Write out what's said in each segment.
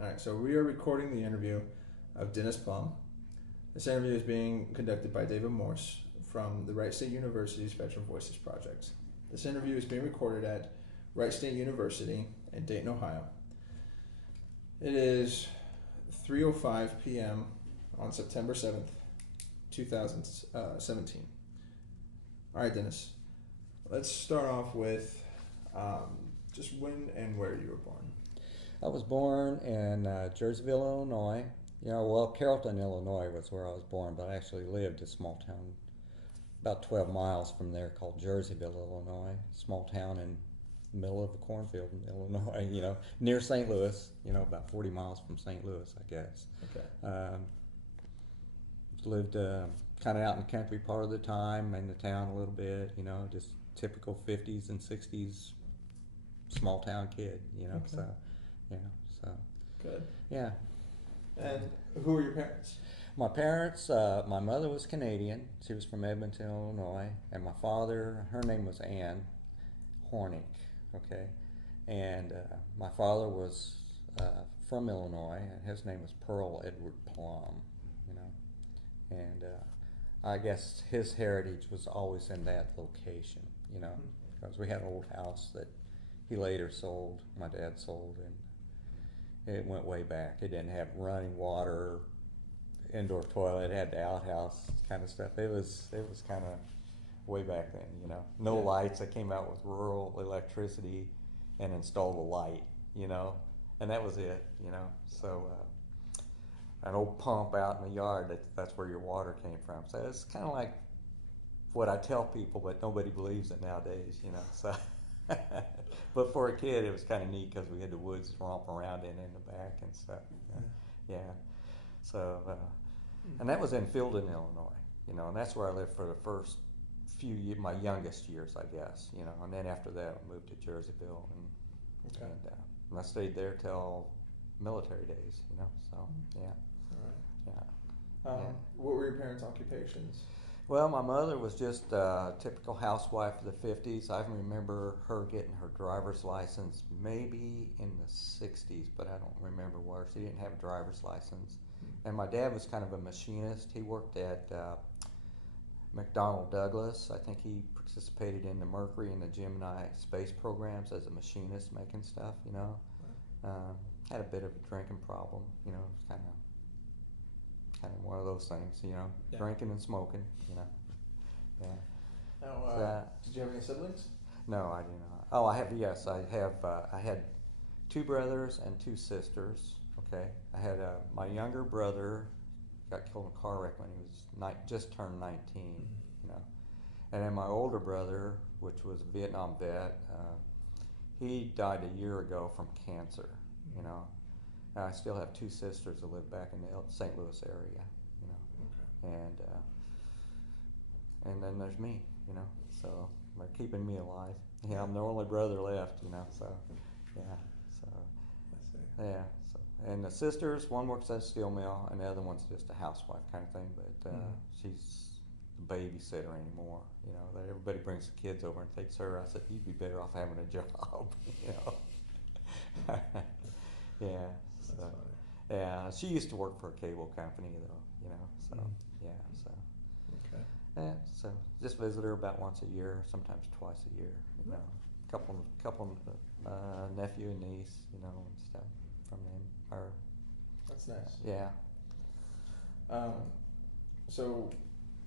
All right, so we are recording the interview of Dennis Plumb. This interview is being conducted by David Morse from the Wright State University's Veteran Voices Project. This interview is being recorded at Wright State University in Dayton, Ohio. It is 3:05 p.m. on September 7th, 2017. All right, Dennis, let's start off with just when and where you were born. I was born in Jerseyville, Illinois. Carrollton, Illinois was where I was born, but I actually lived in a small town about 12 miles from there called Jerseyville, Illinois. Small town in the middle of a cornfield in Illinois, near St. Louis, about 40 miles from St. Louis, I guess. Okay. Lived kind of out in the country part of the time, in the town a little bit, just typical 50s and 60s small town kid, Okay. So. Good. Yeah. And who were your parents? My parents, my mother was Canadian. She was from Edmonton, Illinois. And my father, her name was Ann Hornick, okay? And my father was from Illinois, and his name was Pearl Edward Plumb, And I guess his heritage was always in that location, because we had an old house that he later sold, my dad sold, and it went way back. It didn't have running water, indoor toilet. It had the outhouse kind of stuff. It was kind of way back then, No Yeah. lights. I came out with rural electricity and installed a light, and that was it, So an old pump out in the yard, that's where your water came from. So it's kind of like what I tell people, but nobody believes it nowadays, So. But for a kid, it was kind of neat because we had the woods to romp around in the back and stuff. Yeah. So, and that was in Fielden, Illinois, and that's where I lived for the first few years, my youngest years, I guess, and then after that, I moved to Jerseyville, Okay. and I stayed there till military days, So, yeah. All right. Yeah. What were your parents' occupations? Well, my mother was just a typical housewife of the 50s. I remember her getting her driver's license maybe in the 60s, but I don't remember where. She didn't have a driver's license. And my dad was kind of a machinist. He worked at McDonnell Douglas. I think he participated in the Mercury and the Gemini space programs as a machinist making stuff, Had a bit of a drinking problem, kind of one of those things, Yeah. drinking and smoking, Yeah. Now, did you have any siblings? No, I do not. Oh, I have. Yes, I have. I had 2 brothers and 2 sisters. Okay, I had my younger brother got killed in a car wreck when he was just turned 19. And then my older brother, which was a Vietnam vet, he died a year ago from cancer. And I still have 2 sisters that live back in the St. Louis area. Okay. And then there's me. So they're keeping me alive. I'm the only brother left. So yeah. So I see. yeah. So and the sisters, one works at a steel mill, and the other one's just a housewife kind of thing. But she's the babysitter anymore. That everybody brings the kids over and takes her. I said, you'd be better off having a job. Yeah. That's So funny. yeah, she used to work for a cable company though. So yeah. So. Okay. Yeah, so just visit her about once a year, sometimes twice a year. Couple nephew and niece, and stuff from them. Her. That's nice. Yeah. So,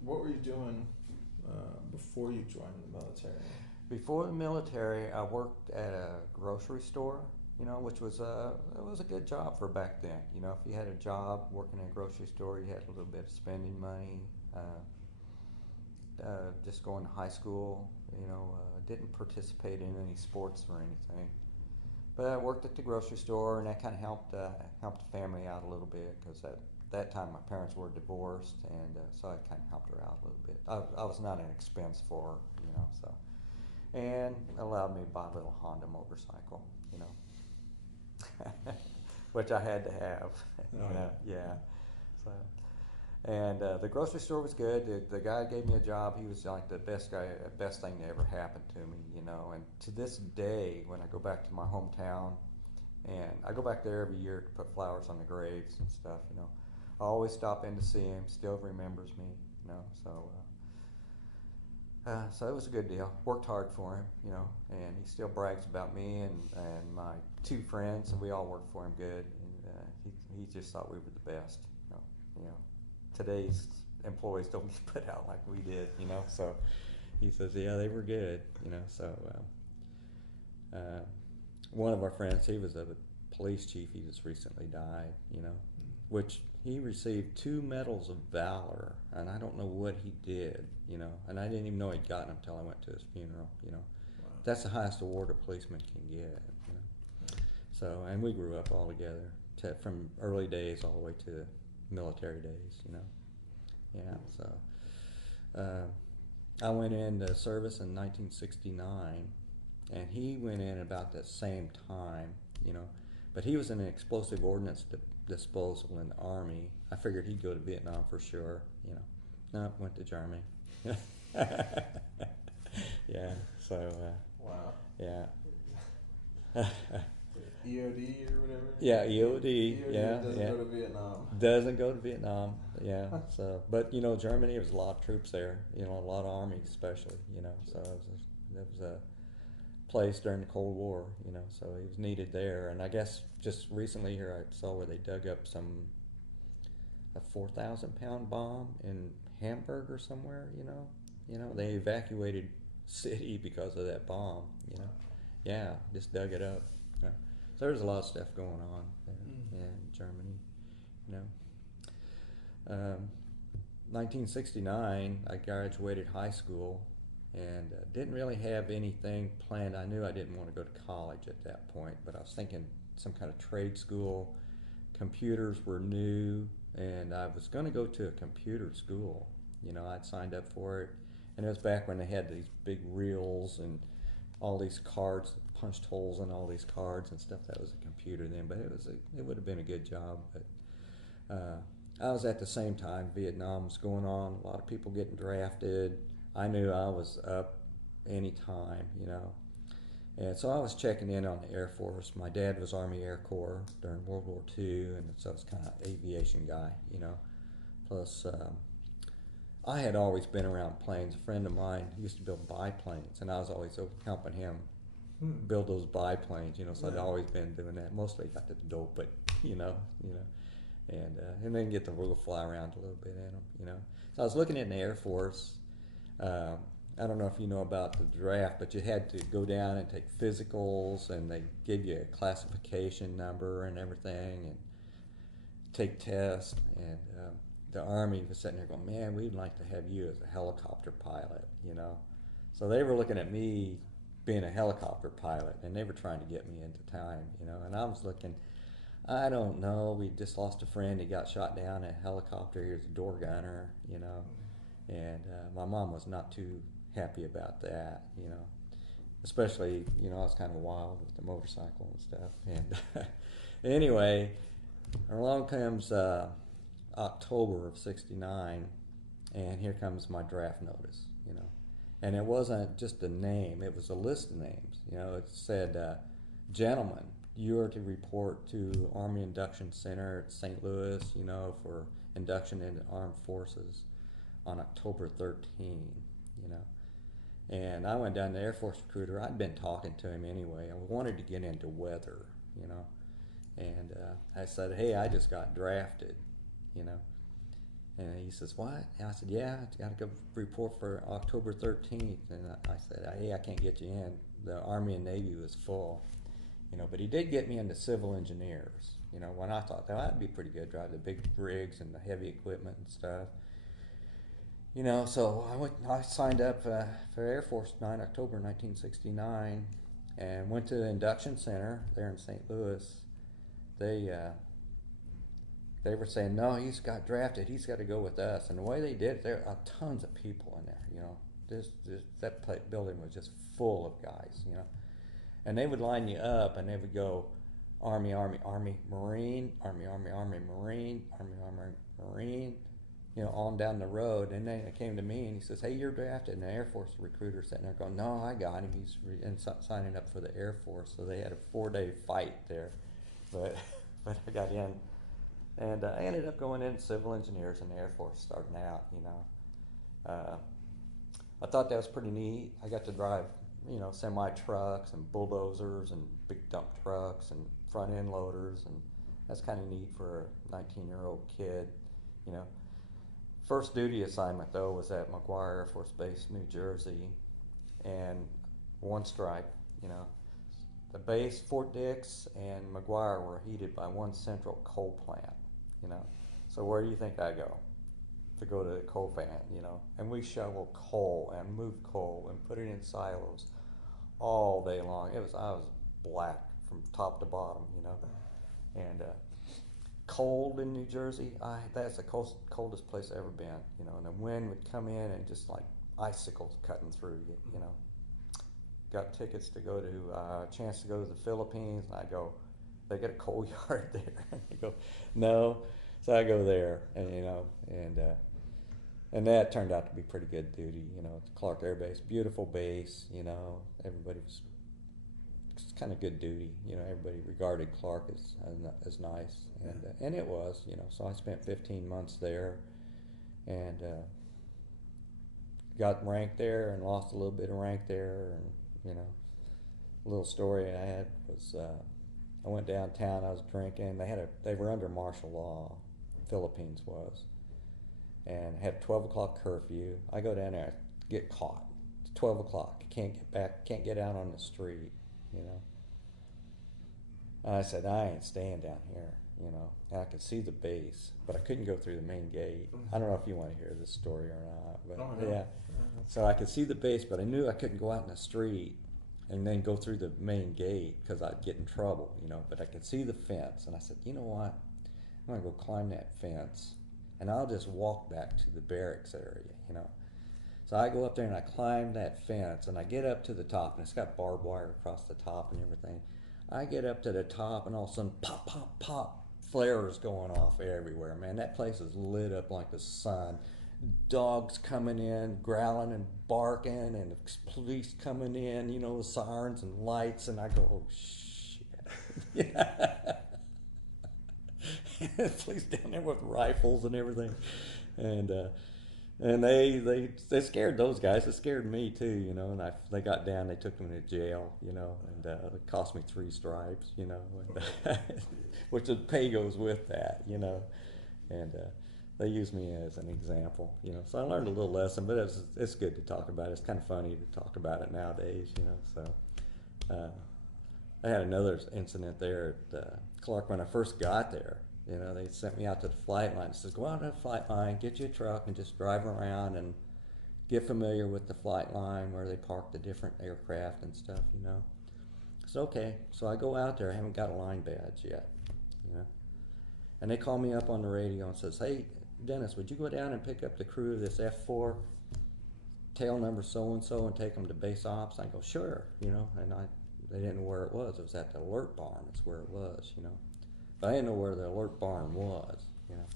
what were you doing before you joined the military? Before the military, I worked at a grocery store. Which was it was a good job for back then. If you had a job working in a grocery store, you had a little bit of spending money. Just going to high school, didn't participate in any sports or anything. But I worked at the grocery store, and that kind of helped the family out a little bit because at that time my parents were divorced, and so I kind of helped her out a little bit. I was not an expense for her, so. And allowed me to buy a little Honda motorcycle, which I had to have. Oh, yeah. So. And the grocery store was good. The guy gave me a job. He was like the best thing that ever happened to me, And to this day, when I go back to my hometown And I go back there every year to put flowers on the graves and stuff, you know. I always stop in to see him, still remembers me, you know, so it was a good deal. Worked hard for him, you know, and he still brags about me and my two friends, and we all worked for him good. And he just thought we were the best, you know. Today's employees don't get put out like we did, you know. So he says, yeah, they were good, you know. So one of our friends, he was a police chief. He just recently died, you know, which he received 2 medals of valor, and I don't know what he did, you know, and I didn't even know he'd gotten them until I went to his funeral, you know. Wow. That's the highest award a policeman can get, you know. So, and we grew up all together from early days all the way to military days, you know. Yeah, so I went into service in 1969, and he went in about the same time, you know, but he was in an explosive ordnance disposal in the Army. I figured he'd go to Vietnam for sure, you know. No, went to Germany. Yeah, so Wow. yeah. EOD or whatever. Yeah, EOD. Yeah, doesn't yeah. go to Vietnam. Doesn't go to Vietnam. Yeah. So, but you know, Germany, there was a lot of troops there. You know, a lot of army, especially. You know, so it was a place during the Cold War. You know, so he was needed there. And I guess just recently here I saw where they dug up a 4,000-pound bomb in Hamburg or somewhere. You know, they evacuated city because of that bomb. You know, yeah, just dug it up. Yeah. So there's a lot of stuff going on there in Germany, you know. 1969, I graduated high school and didn't really have anything planned. I knew I didn't want to go to college at that point, but I was thinking some kind of trade school. Computers were new, and I was going to go to a computer school. You know, I'd signed up for it, and it was back when they had these big reels and all these cards, punched holes in all these cards and stuff. That was a computer then, but it would have been a good job. But I was at the same time Vietnam was going on, a lot of people getting drafted. I knew I was up any time, you know. And so I was checking in on the Air Force. My dad was Army Air Corps during World War II, and so I was kind of aviation guy, you know. Plus, I had always been around planes. A friend of mine used to build biplanes, and I was always helping him build those biplanes, you know. So I'd always been doing that. Mostly got the dope, but you know, and then get to fly around a little bit in them, you know. So I was looking at the Air Force. I don't know if you know about the draft, but you had to go down and take physicals, and they give you a classification number and everything, and take tests. And the Army was sitting there going, man, we'd like to have you as a helicopter pilot, you know. So they were looking at me being a helicopter pilot, and they were trying to get me into time, you know. And I was looking, I don't know, we just lost a friend. He got shot down in a helicopter. He was a door gunner, you know. And my mom was not too happy about that, you know. Especially, you know, I was kind of wild with the motorcycle and stuff. And anyway, along comes October of '69, and here comes my draft notice, you know. And it wasn't just a name, it was a list of names. You know, it said, gentlemen, you are to report to Army Induction Center at St. Louis, you know, for induction into armed forces on October 13, you know. And I went down to the Air Force recruiter. I'd been talking to him anyway. I wanted to get into weather, you know. And I said, hey, I just got drafted, you know. And he says, what? And I said, yeah, I got to go report for October 13th. And I said, hey, I can't get you in. The Army and Navy was full, you know. But he did get me into civil engineers, you know, when I thought that'd be pretty good, drive the big rigs and the heavy equipment and stuff. You know, so I signed up for Air Force 9 October 1969 and went to the induction center there in St. Louis. They were saying, no, he's got drafted. He's got to go with us. And the way they did it, there are tons of people in there, you know. That building was just full of guys, you know. And they would line you up, and they would go Army, Army, Army, Marine, Army, Army, Army, Marine, Army, Army, Marine, you know, on down the road. And then it came to me, and he says, hey, you're drafted. And the Air Force recruiter sitting there going, no, I got him. He's signing up for the Air Force. So they had a 4-day fight there but but I got in, and I ended up going into civil engineers in the Air Force starting out. I thought that was pretty neat. I got to drive, semi trucks and bulldozers and big dump trucks and front end loaders, and that's kind of neat for a 19-year-old kid, you know. First duty assignment though was at McGuire Air Force Base, New Jersey, and one stripe, you know. The base, Fort Dix, and McGuire were heated by one central coal plant, you know. So where do you think I go? To go to the coal plant, you know. And we shovel coal and move coal and put it in silos all day long. I was black from top to bottom, you know. And cold in New Jersey, that's the coldest place I've ever been, you know. And the wind would come in and just like icicles cutting through you, you know. Got tickets to go to, chance to go to the Philippines, and I go, they got a coal yard there. And they go, no. So I go there, and and that turned out to be pretty good duty, you know. It's Clark Air Base, beautiful base, you know. Everybody was kind of good duty, you know. Everybody regarded Clark as nice, and it was, you know. So I spent 15 months there, and got ranked there, and lost a little bit of rank there, and you know, a little story I had was I went downtown. I was drinking. They were under martial law. Philippines was, and had a 12 o'clock curfew. I go down there, get caught. It's 12 o'clock. Can't get back. Can't get out on the street. You know. And I said, I ain't staying down here. You know. And I could see the base, but I couldn't go through the main gate. I don't know if you want to hear this story or not, but yeah. So I could see the base, but I knew I couldn't go out in the street and then go through the main gate because I'd get in trouble, you know. But I could see the fence, and I said, you know what? I'm gonna go climb that fence, and I'll just walk back to the barracks area, you know. So I go up there and I climb that fence, and I get up to the top, and it's got barbed wire across the top and everything. I get up to the top, and all of a sudden, pop, pop, pop, flares going off everywhere, man. That place is lit up like the sun. Dogs coming in, growling and barking, and police coming in, you know, with sirens and lights, and I go, oh, shit. Yeah. Police down there with rifles and everything, and they scared those guys. It scared me too, you know. And they got down. They took me to jail, you know, and it cost me 3 stripes, you know, and, which the pay goes with that, you know, and they used me as an example, you know. So I learned a little lesson, but it's good to talk about it. It's kind of funny to talk about it nowadays, you know. So I had another incident there at Clark when I first got there. You know, they sent me out to the flight line. It says, go out to the flight line, get you a truck, and just drive around and get familiar with the flight line where they park the different aircraft and stuff, you know. So okay, so I go out there. I haven't got a line badge yet, you know. And they call me up on the radio and says, hey, Dennis, would you go down and pick up the crew of this F4 tail number so-and-so and take them to base ops? I go, sure, you know. And they didn't know where it was. It was at the alert barn. That's where it was, you know. But I didn't know where the alert barn was, you know.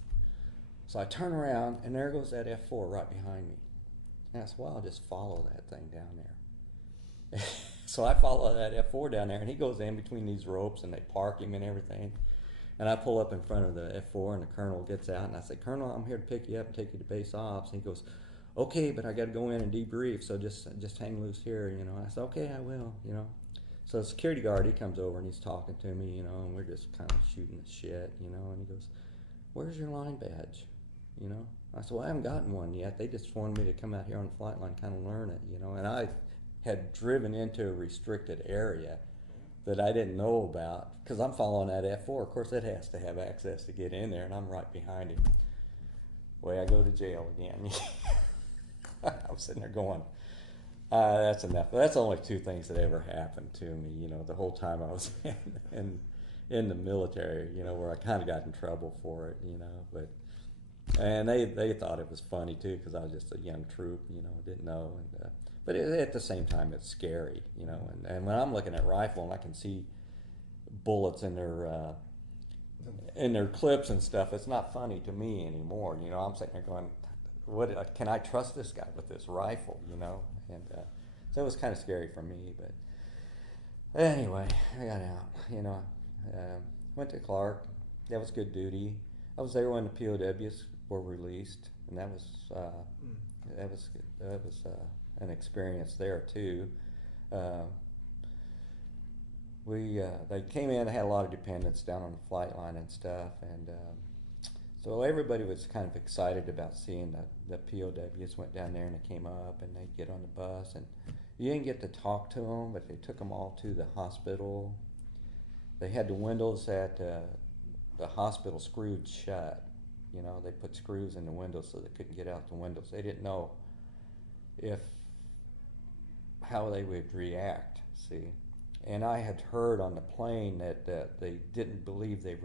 So I turn around, and there goes that F4 right behind me. And I said, well, I'll just follow that thing down there. So I follow that F4 down there, and he goes in between these ropes, and they park him and everything. And I pull up in front of the F4, and the colonel gets out, and I say, Colonel, I'm here to pick you up and take you to base ops. And he goes, okay, but I got to go in and debrief, so just hang loose here, you know. And I said, okay, I will, you know. So the security guard, he comes over and he's talking to me, you know, and we're just kind of shooting the shit, you know, and he goes, where's your line badge, you know? I said, well, I haven't gotten one yet. They just wanted me to come out here on the flight line, kind of learn it, you know, and I had driven into a restricted area that I didn't know about because I'm following that F4. Of course, it has to have access to get in there, and I'm right behind him. Way I go to jail again. I'm sitting there going, that's enough. That's only 2 things that ever happened to me, you know, the whole time I was in the military, you know, where I kind of got in trouble for it, you know, and they thought it was funny too because I was just a young troop, you know, didn't know, and but at the same time it's scary, you know, and when I'm looking at rifle and I can see bullets in their clips and stuff, it's not funny to me anymore, you know. I'm sitting there going, what can I trust this guy with this rifle, you know? And so it was kind of scary for me, but anyway, I got out, you know. Went to Clark. That was good duty. I was there when the POWs were released, and that was an experience there too. Uh, they came in. They had a lot of dependents down on the flight line and stuff, and so everybody was kind of excited about seeing the POWs. Went down there and they came up and they get on the bus, and you didn't get to talk to them, but they took them all to the hospital. They had the windows at the hospital screwed shut. You know, they put screws in the windows so they couldn't get out the windows. They didn't know how they would react. See, and I had heard on the plane that they didn't believe they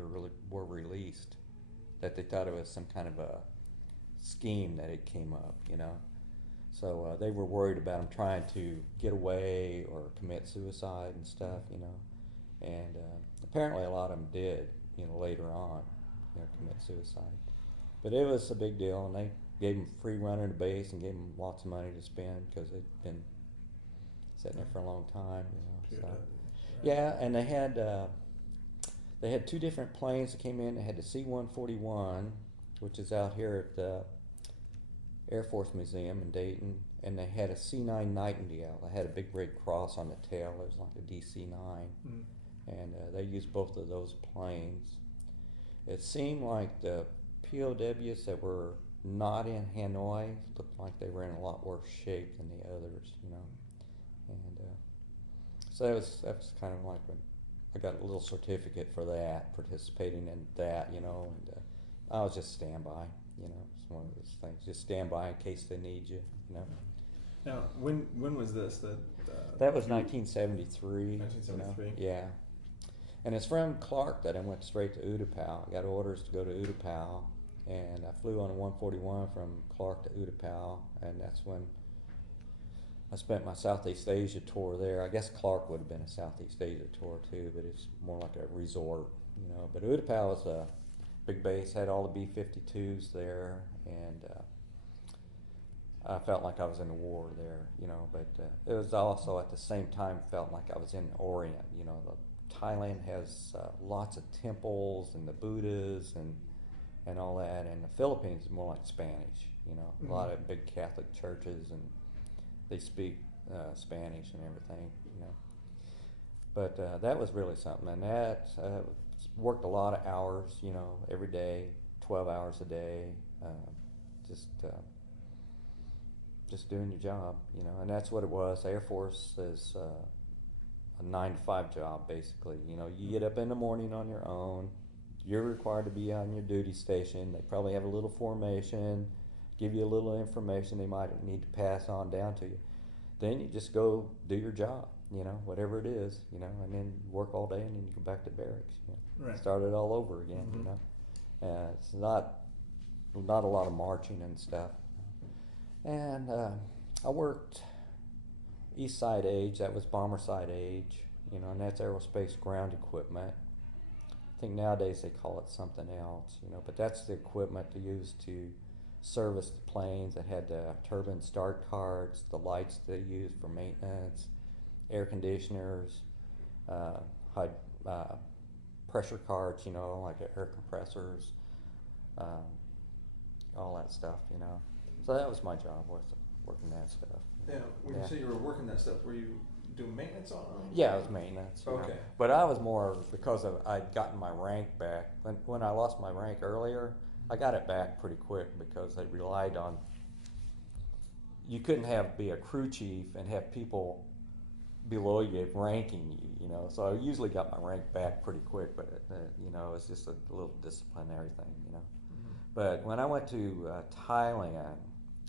were released. That they thought it was some kind of a scheme that it came up. You know, so they were worried about them trying to get away or commit suicide and stuff. You know, and apparently a lot of them did. You know, later on, commit suicide. But it was a big deal, and they gave them free running to base and gave them lots of money to spend because they'd been sitting there for a long time. You know, so. Yeah, and they had two different planes that came in. They had the C-141, which is out here at the Air Force Museum in Dayton, and they had a C-9 Nightingale. They had a big red cross on the tail. It was like a DC-9. And they used both of those planes. It seemed like the POWs that were not in Hanoi looked like they were in a lot worse shape than the others, you know. And so that was kind of like when I got a little certificate for that, participating in that, you know. And I was just standby, you know. It's one of those things, just stand by in case they need you, you know. Now, when was this? That was 1973. 1973. You know? Yeah. And it's from Clark that I went straight to Utapao. I got orders to go to Utapao, and I flew on a 141 from Clark to Utapao, and that's when I spent my Southeast Asia tour there. I guess Clark would have been a Southeast Asia tour too, but it's more like a resort, you know. But Utapao was a big base, had all the B-52s there, and I felt like I was in the war there, you know. But it was also at the same time felt like I was in Orient, you know. Thailand has lots of temples and the Buddhas and all that, and the Philippines is more like Spanish, you know, a lot of big Catholic churches, and they speak Spanish and everything, you know. But that was really something, and that worked a lot of hours, you know, every day, 12 hours a day, just doing your job, you know, and that's what it was. Air Force is a 9-to-5 job, basically. You know, you get up in the morning on your own. You're required to be on your duty station. They probably have a little formation, give you a little information they might need to pass on down to you. Then you just go do your job, you know, whatever it is, you know, and then work all day, and then you go back to barracks, you know. Right. Start it all over again, you know. It's not a lot of marching and stuff. And I worked East Side Age, that was Bomber Side Age, you know, and that's aerospace ground equipment. I think nowadays they call it something else, you know, but that's the equipment to use to service the planes. That had the turbine start cards, the lights they use for maintenance, air conditioners, high pressure cards, you know, like air compressors, all that stuff, you know. So that was my job, was working that stuff. Yeah, when you say you were working that stuff, were you doing maintenance on them? Yeah, it was maintenance. You know. But I was more because I'd gotten my rank back. When I lost my rank earlier, I got it back pretty quick because they relied on, you couldn't be a crew chief and have people below you ranking you, you know. So I usually got my rank back pretty quick, but you know, it's just a little disciplinary thing, you know. But when I went to Thailand,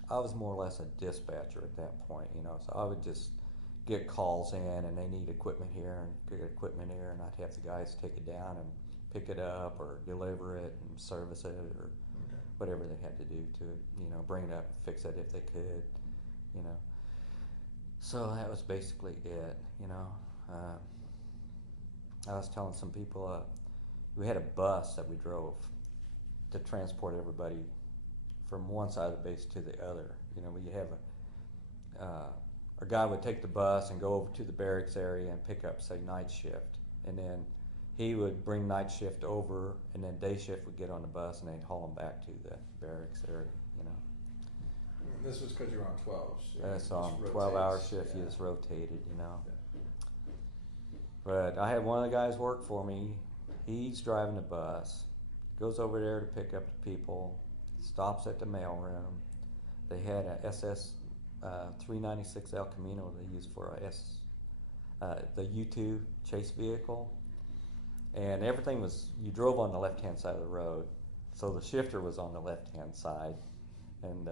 I was more or less a dispatcher at that point, you know. So I would just get calls in, and they need equipment here and get equipment here, and I'd have the guys take it down and pick it up or deliver it and service it or whatever they had to do to it, you know, bring it up, fix it if they could, you know. So that was basically it, you know. I was telling some people, we had a bus that we drove to transport everybody from one side of the base to the other. You know, we have a guy would take the bus and go over to the barracks area and pick up, say, night shift, and then he would bring night shift over, and then day shift would get on the bus, and they'd haul him back to the barracks area. You know. This was because you were on 12s. So That's on 12-hour shift. Yeah. You just rotated. You know. Yeah. But I had one of the guys work for me. He's driving the bus, goes over there to pick up the people, stops at the mailroom. They had a SS 396 El Camino they used for the U2 chase vehicle. And everything was, you drove on the left-hand side of the road. So the shifter was on the left-hand side. And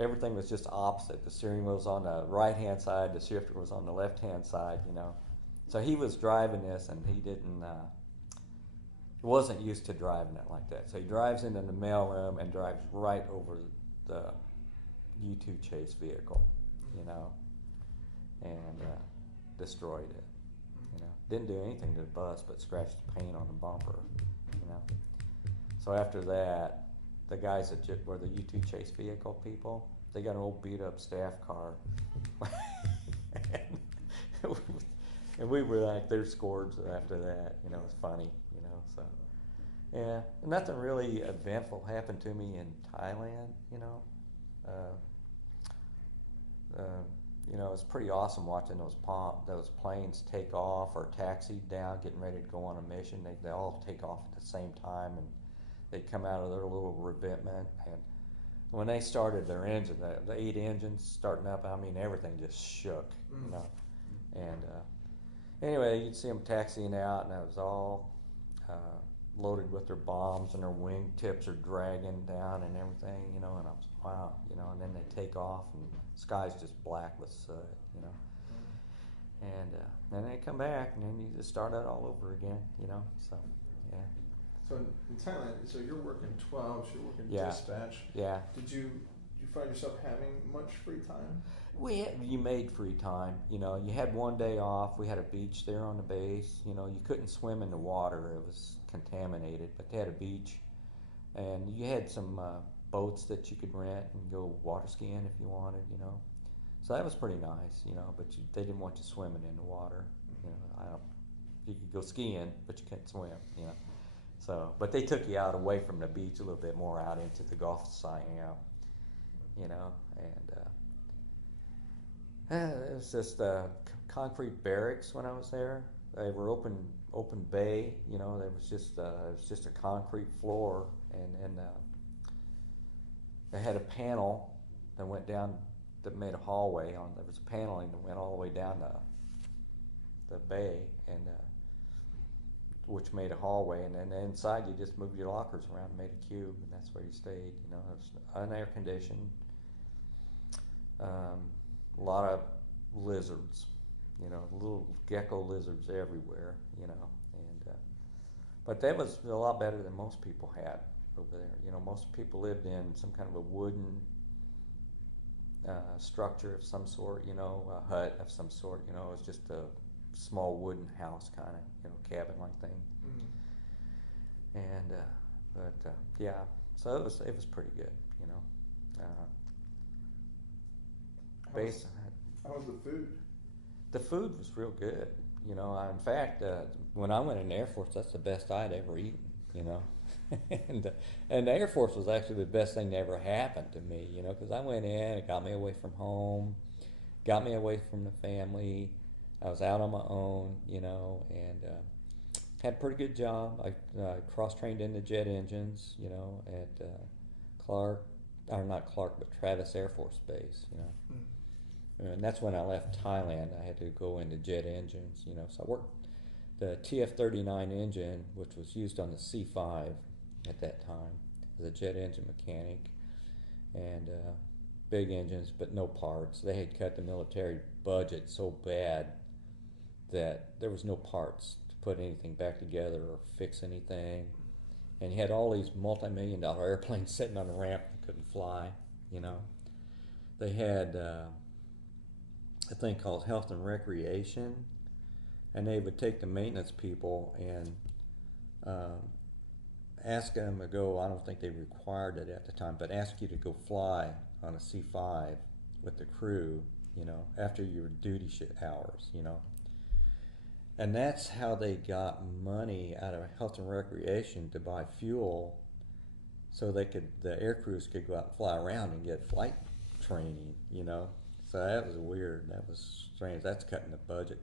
everything was just opposite. The steering wheel was on the right-hand side, the shifter was on the left-hand side, you know. So he was driving this, and he wasn't used to driving it like that. So he drives into the mailroom and drives right over the U2 chase vehicle, you know, and destroyed it. You know, didn't do anything to the bus but scratched the paint on the bumper, you know. So after that, the guys that were the U2 chase vehicle people, they got an old beat up staff car. And we were like their scourge after that, you know. It's funny, you know. So yeah, nothing really eventful happened to me in Thailand, you know. You know, it's pretty awesome watching those planes take off or taxi down, getting ready to go on a mission. They all take off at the same time, and they come out of their little revetment. And when they started their engine, the 8 engines starting up, I mean, everything just shook, you know. And anyway, you'd see them taxiing out, and it was all loaded with their bombs, and their wing tips are dragging down and everything, you know. And I was, wow, you know. And then they take off, and the sky's just black with soot, you know. And then they come back, and then you just start it all over again, you know. So, yeah. So in Thailand, so you're working 12s, you're working dispatch. Yeah. Did you find yourself having much free time? You made free time, you know. You had one day off. We had a beach there on the base. You know, you couldn't swim in the water; it was contaminated. But they had a beach, and you had some boats that you could rent and go water skiing if you wanted, you know. So that was pretty nice, you know. But they didn't want you swimming in the water. You know, you could go skiing, but you couldn't swim, you know. So, but they took you out away from the beach a little bit more, out into the Gulf of Siam, you know, and it was just concrete barracks when I was there. They were open bay, you know. There was just a concrete floor, and they had a panel that went down that made a hallway. There was a paneling that went all the way down the bay, and which made a hallway, and then inside you just moved your lockers around and made a cube, and that's where you stayed. You know, it was unair conditioned. A lot of lizards, you know, little gecko lizards everywhere, you know, and but that was a lot better than most people had over there. You know, most people lived in some kind of a wooden structure of some sort, you know, a hut of some sort. You know, it was just a small wooden house kind of, you know, cabin-like thing. And but yeah, so it was pretty good, you know. How was the food? The food was real good, you know. In fact, when I went in the Air Force, that's the best I'd ever eaten, you know. and the Air Force was actually the best thing that ever happened to me, you know, because I went in, it got me away from home, got me away from the family. I was out on my own, you know, and had a pretty good job. I cross-trained in the jet engines, you know, at Travis Air Force Base, you know. And that's when I left Thailand. I had to go into jet engines, you know. So I worked the TF-39 engine, which was used on the C-5 at that time, as a jet engine mechanic. And big engines, but no parts. They had cut the military budget so bad that there was no parts to put anything back together or fix anything. And you had all these multi-million-dollar airplanes sitting on the ramp that couldn't fly, you know. They had a thing called Health and Recreation, and they would take the maintenance people and ask them to go, I don't think they required it at the time, but ask you to go fly on a C-5 with the crew, you know, after your duty hours, you know. And that's how they got money out of health and recreation to buy fuel, so the air crews could go out and fly around and get flight training. So that was weird. That was strange. That's cutting the budget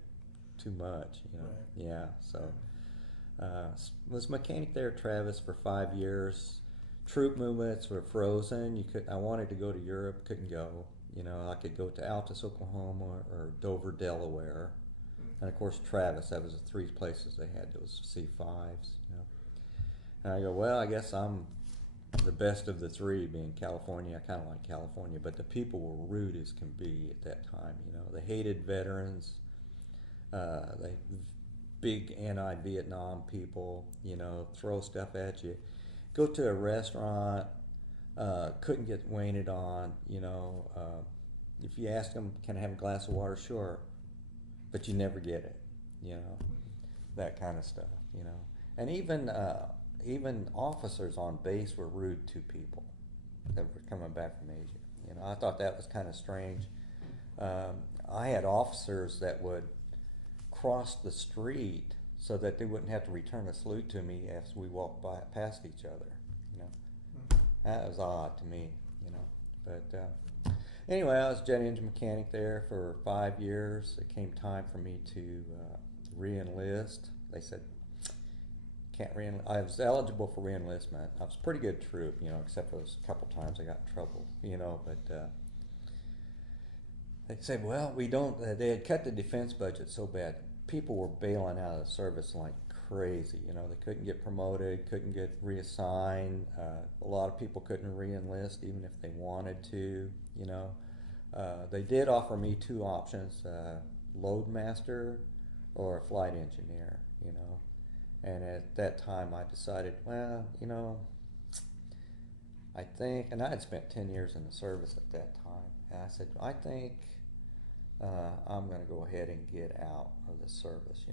too much. Right. Yeah. So was mechanic there at Travis for 5 years. Troop movements were frozen. I wanted to go to Europe, couldn't go. I could go to Altus, Oklahoma, or Dover, Delaware, and of course Travis. That was the three places they had those C5s. And I go, well, I guess I'm the best of the three, being California. I kind of like California, but the people were rude as can be at that time. They hated veterans. They big anti-Vietnam people. Throw stuff at you. Go to a restaurant, couldn't get waited on. If you ask them, can I have a glass of water? Sure, but you never get it. That kind of stuff. And even officers on base were rude to people that were coming back from Asia. I thought that was kind of strange. I had officers that would cross the street so that they wouldn't have to return a salute to me as we walked past each other. That was odd to me. But anyway, I was jet engine mechanic there for 5 years. It came time for me to re-enlist. They said, can't re-enlist. I was eligible for re-enlistment. I was a pretty good troop, except for those couple times I got in trouble, but they said, well, we don't, they had cut the defense budget so bad. People were bailing out of the service like crazy. They couldn't get promoted, couldn't get reassigned. A lot of people couldn't re-enlist even if they wanted to. They did offer me two options: loadmaster or a flight engineer. And at that time, I decided, well, I think, and I had spent 10 years in the service at that time, and I said, I think I'm going to go ahead and get out of the service,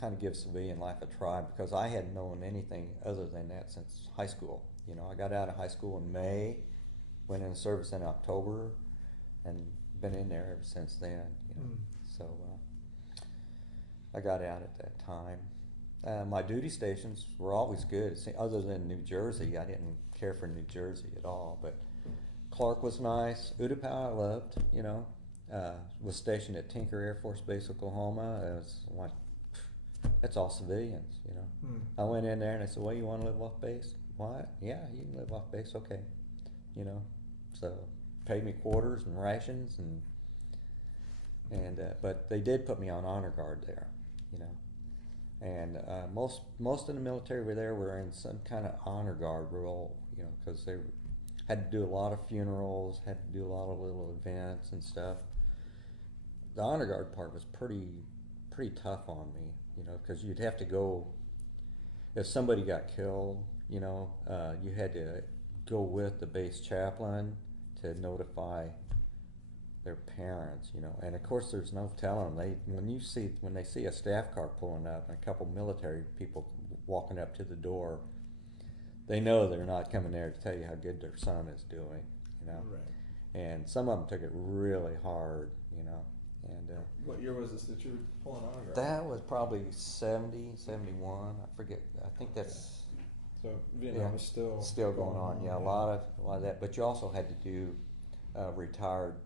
kind of give civilian life a try, because I hadn't known anything other than that since high school. I got out of high school in May, went in the service in October, and been in there ever since then. So I got out at that time. My duty stations were always good. Other than New Jersey, I didn't care for New Jersey at all. But Clark was nice. Utapau I loved. Was stationed at Tinker Air Force Base, Oklahoma. It was like, that's all civilians. I went in there and I said, well, you want to live off base? What? Yeah, you can live off base. Okay. So paid me quarters and rations and but they did put me on honor guard there. And most of the military were there were in some kind of honor guard role, because they had to do a lot of funerals, had to do a lot of little events and stuff. The honor guard part was pretty tough on me, because you'd have to go, if somebody got killed, you had to go with the base chaplain to notify their parents, and of course there's no telling them. When they see a staff car pulling up and a couple military people walking up to the door, they know they're not coming there to tell you how good their son is doing, Right. And some of them took it really hard, and What year was this that you were pulling honor guard? that was probably 70, 71. I forget. I think that's So Vietnam was still going on. Yeah, a lot of that. But you also had to do retired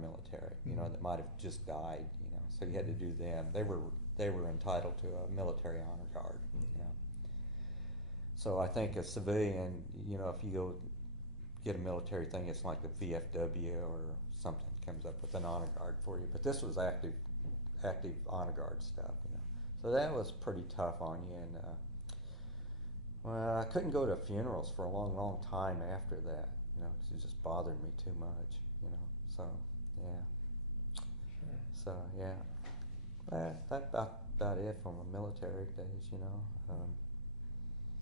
military, that might have just died, so you had to do them. They were entitled to a military honor guard, So I think a civilian, if you go get a military thing, it's like a VFW or something comes up with an honor guard for you. But this was active honor guard stuff, So that was pretty tough on you. And well, I couldn't go to funerals for a long time after that, because it just bothered me too much, So yeah. Sure. So yeah. That's about it from the military days,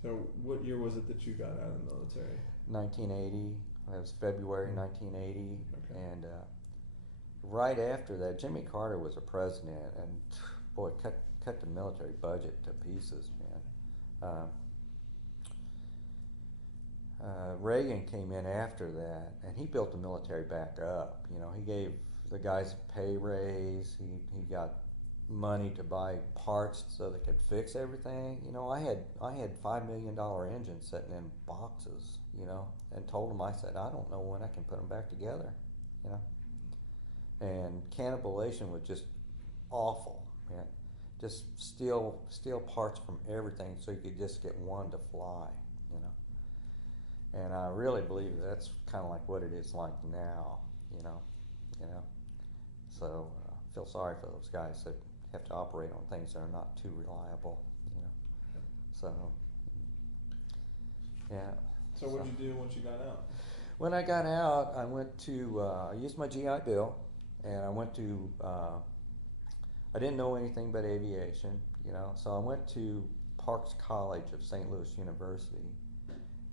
So what year was it that you got out of the military? 1980. It was February 1980, Okay. and right after that, Jimmy Carter was a president, and boy, cut the military budget to pieces, man. Reagan came in after that, and he built the military back up. He gave the guys a pay raise. He got money to buy parts so they could fix everything. You know, I had $5 million engines sitting in boxes. You know, and told them, I said, I don't know when I can put them back together. You know, and cannibalization was just awful, man. Just steal parts from everything so you could just get one to fly. You know, and I really believe that's kind of like what it is like now. You know. So I feel sorry for those guys that have to operate on things that are not too reliable, you know. So, yeah. So what did you do once you got out? When I got out, I went to, I used my GI Bill, and I went to, I didn't know anything but aviation, you know, so I went to Parks College of St. Louis University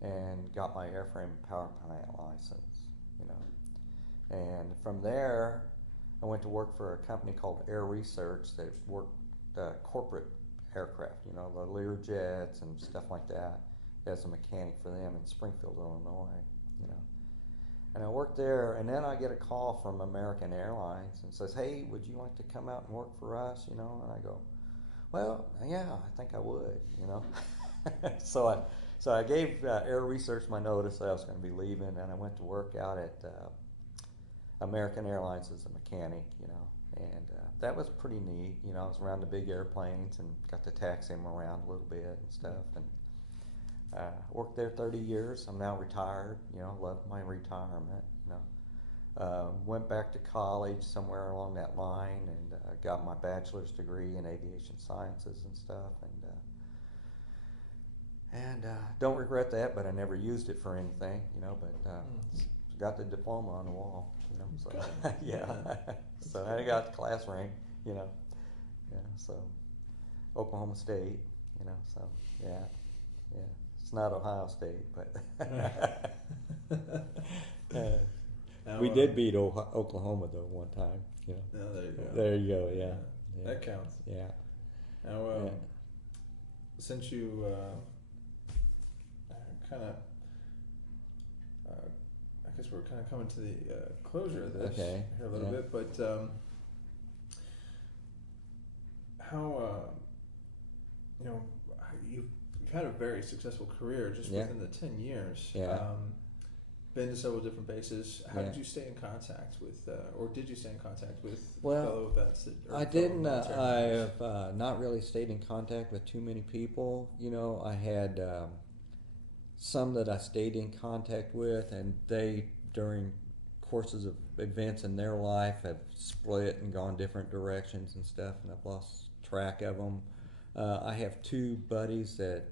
and got my airframe power plant license, you know. And from there, I went to work for a company called Air Research that worked corporate aircraft, you know, the Lear jets and stuff like that, as a mechanic for them in Springfield, Illinois, you know. And I worked there, and then I get a call from American Airlines and says, hey, would you like to come out and work for us, you know? And I go, well, yeah, I think I would, you know. So I gave Air Research my notice that I was going to be leaving, and I went to work out at American Airlines as a mechanic, you know, and that was pretty neat. You know, I was around the big airplanes and got to taxi them around a little bit and stuff, and worked there 30 years. I'm now retired, you know, loved my retirement, you know. Went back to college somewhere along that line and got my bachelor's degree in aviation sciences and stuff, and don't regret that, but I never used it for anything, you know, but got the diploma on the wall, you know, so yeah. So I got the class rank, you know, yeah, so Oklahoma State, you know, so yeah. It's not Ohio State, but we did beat Oklahoma though one time, you know. Oh, there you go. There you go, yeah. That counts. Yeah. Now, since you kind of, I guess we're kind of coming to the closure of this here a little bit, but how, you know, you've had a very successful career just within the 10 years. Been to several different bases. How did you stay in contact with, or did you stay in contact with fellow vets? I didn't. I have not really stayed in contact with too many people. You know, I had some that I stayed in contact with, and they, during courses of events in their life, have split and gone different directions and stuff, and I've lost track of them. I have two buddies that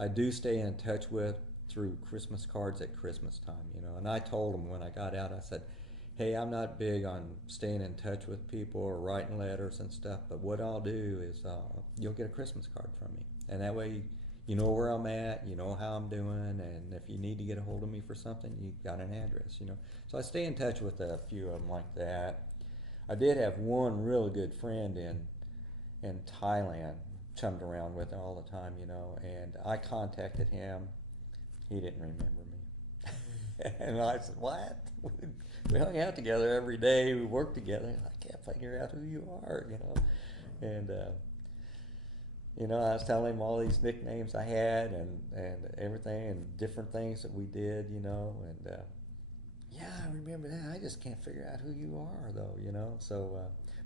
I do stay in touch with through Christmas cards at Christmas time, you know. And I told them when I got out, I said, hey, I'm not big on staying in touch with people or writing letters and stuff, but what I'll do is you'll get a Christmas card from me. And that way you know where I'm at, you know how I'm doing, and if you need to get a hold of me for something, you've got an address, you know. So I stay in touch with a few of them like that. I did have one really good friend in Thailand, chummed around with all the time, you know, and I contacted him. He didn't remember me. And I said, what? We hung out together every day. We worked together. I can't figure out who you are, you know. And, you know, I was telling him all these nicknames I had and everything and different things that we did, you know. And, yeah, I remember that. I just can't figure out who you are, though, you know. So,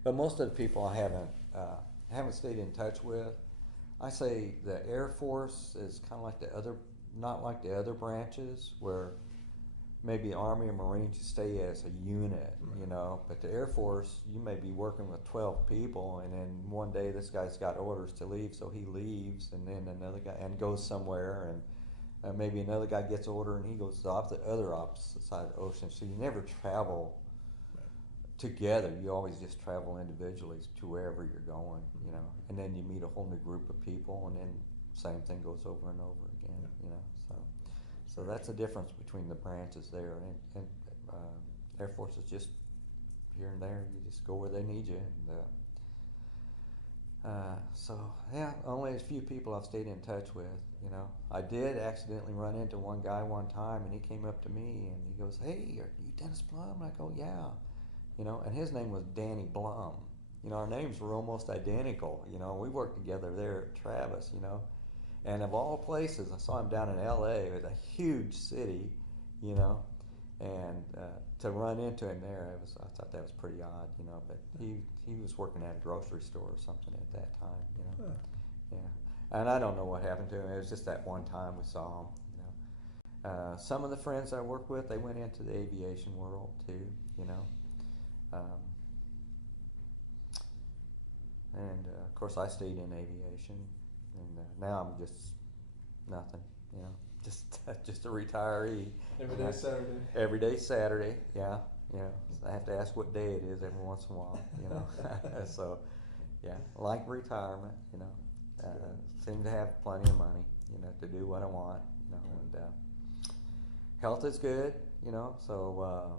but most of the people I haven't stayed in touch with. I say the Air Force is kind of like not like the other branches where maybe Army or Marines you stay as a unit, you know, but the Air Force, you may be working with 12 people, and then one day this guy's got orders to leave, so he leaves, and then another guy and goes somewhere, and maybe another guy gets order and he goes to the other opposite side of the ocean. So you never travel together. You always just travel individually to wherever you're going, you know, and then you meet a whole new group of people, and then same thing goes over and over again, you know. So that's the difference between the branches there, and Air Force is just here and there. You just go where they need you, and so yeah, only a few people I've stayed in touch with, you know. I did accidentally run into one guy one time, and he came up to me and he goes, "Hey, are you Dennis Plumb?" And I go, "Yeah," you know, and his name was Danny Blum, You know, our names were almost identical. You know, we worked together there at Travis. You know, and of all places, I saw him down in L.A. It was a huge city. You know, and to run into him there, I thought that was pretty odd. You know, but he was working at a grocery store or something at that time. You know, yeah. And I don't know what happened to him. It was just that one time we saw him. You know, some of the friends I worked with, they went into the aviation world too. You know. And of course, I stayed in aviation, and now I'm just nothing, you know, just a retiree. Every day Saturday. Every day Saturday, yeah, yeah. So I have to ask what day it is every once in a while, you know. So, yeah, like retirement, you know. Seem to have plenty of money, you know, to do what I want, you know, and health is good, you know. So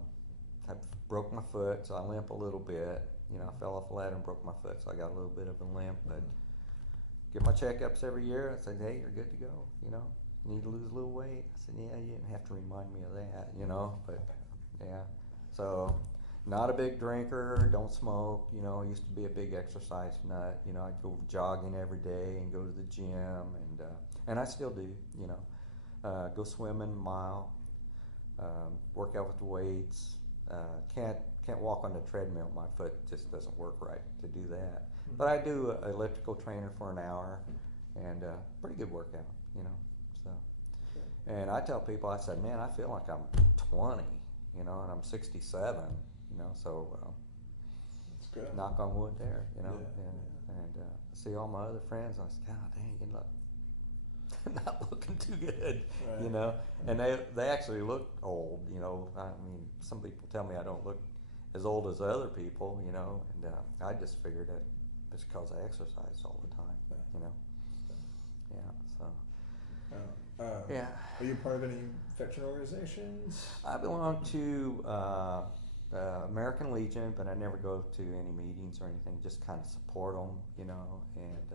I broke my foot, so I limp a little bit. You know, I fell off a ladder and broke my foot, so I got a little bit of a limp. But get my checkups every year. I said, hey, you're good to go. You know, you need to lose a little weight. I said, yeah, you didn't have to remind me of that. You know, but yeah. So, not a big drinker. Don't smoke. You know, I used to be a big exercise nut. You know, I'd go jogging every day and go to the gym, and I still do. You know, go swimming a mile, work out with the weights. Can't walk on the treadmill. My foot just doesn't work right to do that. But I do an elliptical trainer for an hour, and pretty good workout, you know. So, and I tell people, I said, man, I feel like I'm 20, you know, and I'm 67, you know. So, that's good. Knock on wood there, you know. Yeah. And see all my other friends. I said, God dang, you look not looking too good, Right. you know. And they actually look old, you know. I mean, some people tell me I don't look as old as other people, you know, and I just figured that it's because I exercise all the time, you know. Yeah, so. Yeah. Are you part of any veteran organizations? I belong to American Legion, but I never go to any meetings or anything. Just kind of support them, you know. And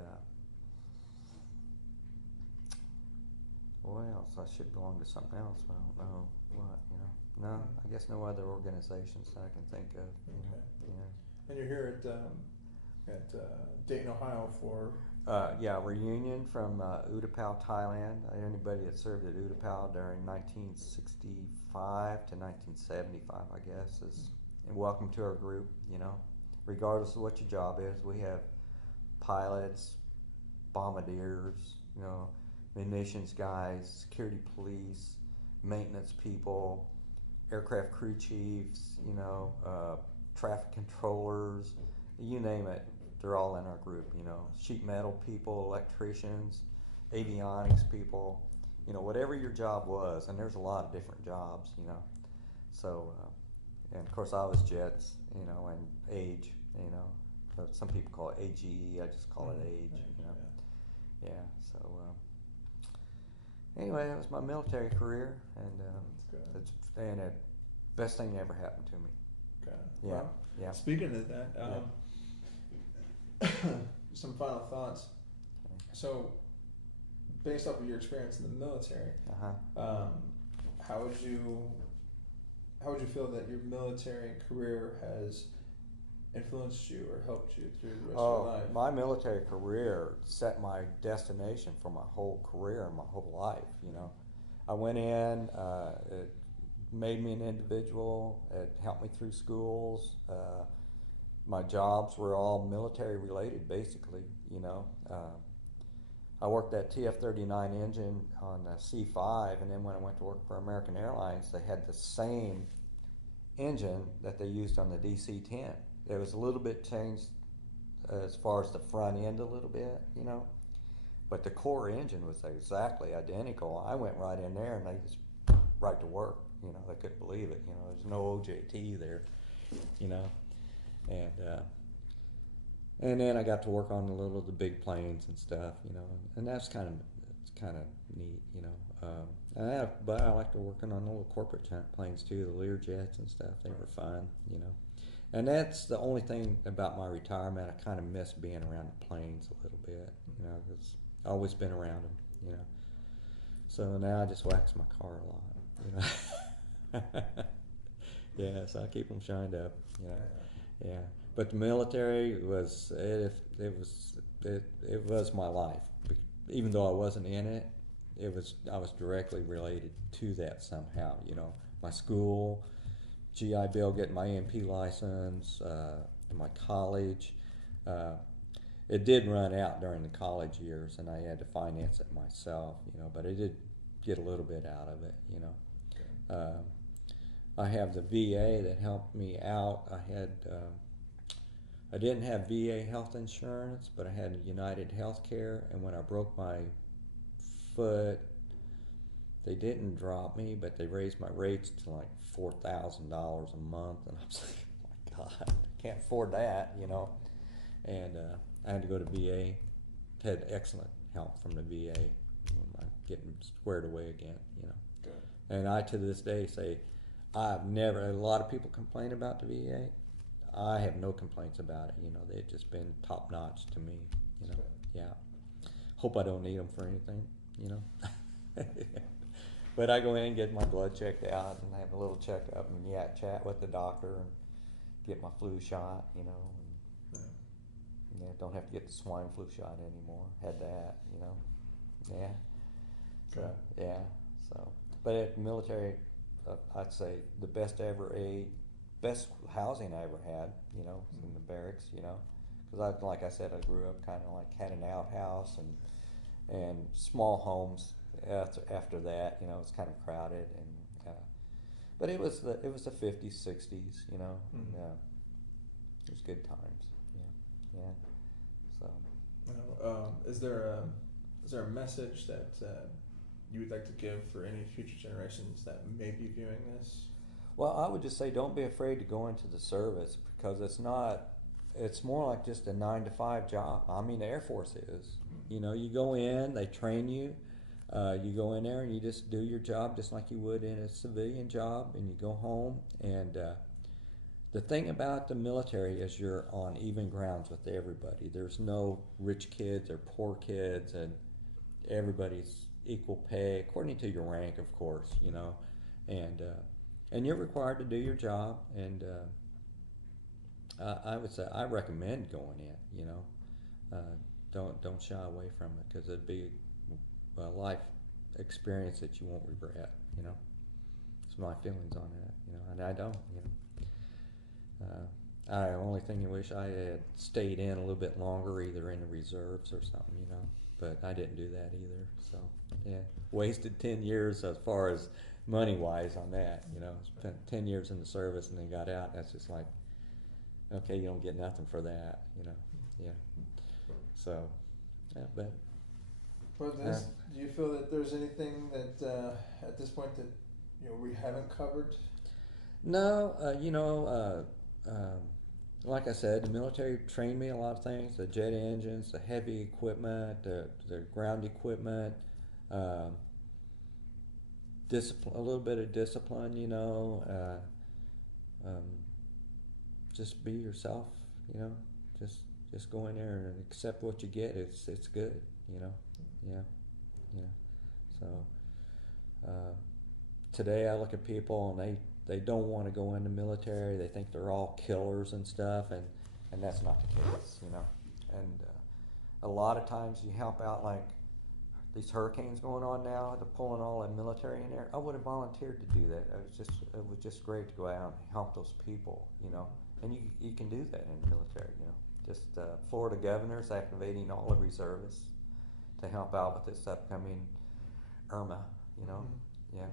what else? I should belong to something else, but I don't know what, you know. No, I guess no other organizations that I can think of. You know? Yeah. And you're here at Dayton, Ohio for? Yeah, reunion from Utapao, Thailand. Anybody that served at Utapao during 1965 to 1975, I guess, is welcome to our group. You know, regardless of what your job is, we have pilots, bombardiers, you know, munitions guys, security police, maintenance people, aircraft crew chiefs, you know, traffic controllers, you name it, they're all in our group, you know, sheet metal people, electricians, avionics people, you know, whatever your job was, and there's a lot of different jobs, you know. So, and of course I was jets, you know, and age, you know, some people call it AGE, I just call it age, you know. Yeah, so anyway, that was my military career, and it's the best thing that ever happened to me. Okay. Yeah, Well, yeah. Speaking of that, some final thoughts. Okay. So, based off of your experience in the military, how would you feel that your military career has influenced you or helped you through the rest of your life? My military career set my destination for my whole career and my whole life, you know. I went in, it made me an individual, it helped me through schools, my jobs were all military related basically, you know. I worked that TF-39 engine on the C-5, and then when I went to work for American Airlines, they had the same engine that they used on the DC-10. It was a little bit changed as far as the front end a little bit, you know, but the core engine was exactly identical. I went right in there and they just right to work, you know, they couldn't believe it, you know, there's no OJT there, you know, and then I got to work on a little of the big planes and stuff, you know, and that's kind of neat, you know. But I like to working on the little corporate planes too, the Learjets and stuff. They were fun, you know. And that's the only thing about my retirement. I kind of miss being around the planes a little bit, you know, because I've always been around them, you know. So now I just wax my car a lot, you know. Yeah, so I keep them shined up, you know. Yeah. But the military was it was my life. Even though I wasn't in it, I was directly related to that somehow. You know, my school, GI Bill, getting my MP license, and my college. Uh, it did run out during the college years, and I had to finance it myself. You know, but I did get a little bit out of it. You know. I have the VA that helped me out. I didn't have VA health insurance, but I had United Healthcare, and when I broke my foot, they didn't drop me, but they raised my rates to like $4,000 a month, and I was like, oh my God, I can't afford that, you know. And I had to go to VA. Had excellent help from the VA, getting squared away again, you know. Good. And I, to this day, say I've never. A lot of people complain about the VA. I have no complaints about it. You know, they've just been top notch to me. You know, yeah. Hope I don't need them for anything. You know, but I go in and get my blood checked out and have a little checkup and chat with the doctor and get my flu shot. You know, and don't have to get the swine flu shot anymore. Had that. You know, yeah. So yeah. So, but at the military, I'd say the best I ever ate. Best housing I ever had, you know, in the barracks, you know, because like I said, I grew up kind of like had an outhouse and small homes. After that, you know, it's kind of crowded, and but it was the 50s, 60s, you know, yeah, it was good times, yeah. So, is there a message that you would like to give for any future generations that may be viewing this? Well, I would just say don't be afraid to go into the service, because it's more like just a 9-to-5 job. I mean, the Air Force is. You know, you go in, they train you. You go in there and you just do your job just like you would in a civilian job, and you go home. And the thing about the military is you're on even grounds with everybody. There's no rich kids or poor kids, and everybody's equal pay according to your rank, of course, you know. And you're required to do your job, and I would say I recommend going in. You know, don't shy away from it, because it'd be a life experience that you won't regret. You know, it's my feelings on that. You know, and I don't. You know, I only thing I wish I had stayed in a little bit longer, either in the reserves or something. You know, but I didn't do that either. So yeah, wasted 10 years as far as money-wise on that, you know. Spent 10 years in the service and then got out. That's just like, okay, you don't get nothing for that, you know. Yeah. So, yeah, but. Well, do you feel that there's anything that at this point that we haven't covered? No, you know, like I said, the military trained me a lot of things: the jet engines, the heavy equipment, the ground equipment. Discipline, a little bit of discipline, you know. Just be yourself, you know. Just go in there and accept what you get. It's good, you know. Yeah. So today I look at people and they don't want to go in the military. They think they're all killers and stuff, and that's not the case, you know. And a lot of times you help out, like these hurricanes going on now, they're pulling all the military in there. I would have volunteered to do that. It was just great to go out and help those people, you know. And you can do that in the military, you know. Just Florida governor's activating all the reservists to help out with this upcoming Irma, you know. Yeah.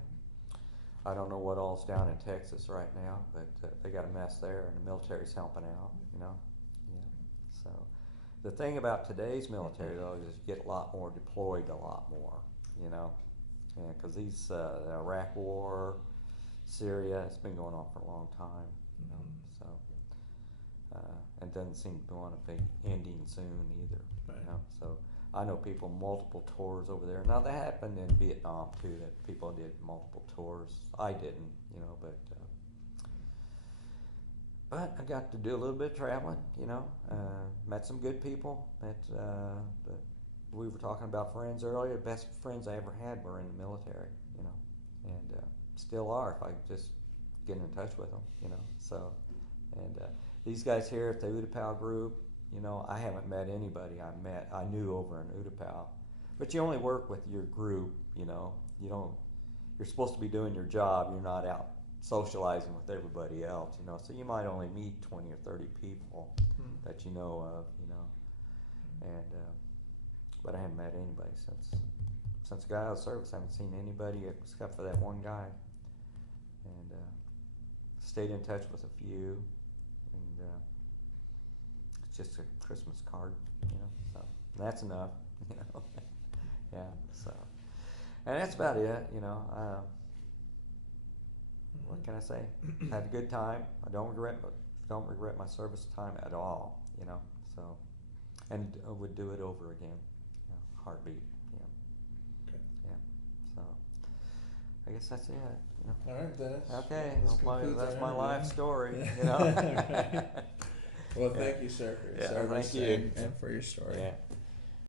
I don't know what all's down in Texas right now, but they got a mess there, and the military's helping out, you know. Yeah. So. The thing about today's military, though, is you get a lot more deployed, a lot more, you know, because these the Iraq War, Syria, it's been going on for a long time, you know. So and doesn't seem to want to be ending soon either, you know. So I know people multiple tours over there. Now that happened in Vietnam too, that people did multiple tours. I didn't, you know, but I got to do a little bit of traveling, you know. Met some good people. We were talking about friends earlier. The best friends I ever had were in the military, you know, and still are if I just get in touch with them, you know. So, and these guys here at the Utapau group, you know, I haven't met anybody I knew over in Utapau. But you only work with your group, you know. You're supposed to be doing your job. You're not out socializing with everybody else, you know. So you might only meet 20 or 30 people that you know of, you know. And but I haven't met anybody since I got out of service. I haven't seen anybody except for that one guy. And stayed in touch with a few, and it's just a Christmas card, you know. So that's enough, you know. Yeah. So, and that's about it, you know. What can I say? Had a good time. I don't regret my service time at all, you know. So, and I would do it over again, you know, heartbeat, yeah. Okay. Yeah. So, I guess that's it, you know. All right, Dennis. Okay, This that's our my interview. life story, Yeah. you know. Okay. Well, Yeah. thank you, sir, for your Yeah, service thank you. and for your story. Yeah.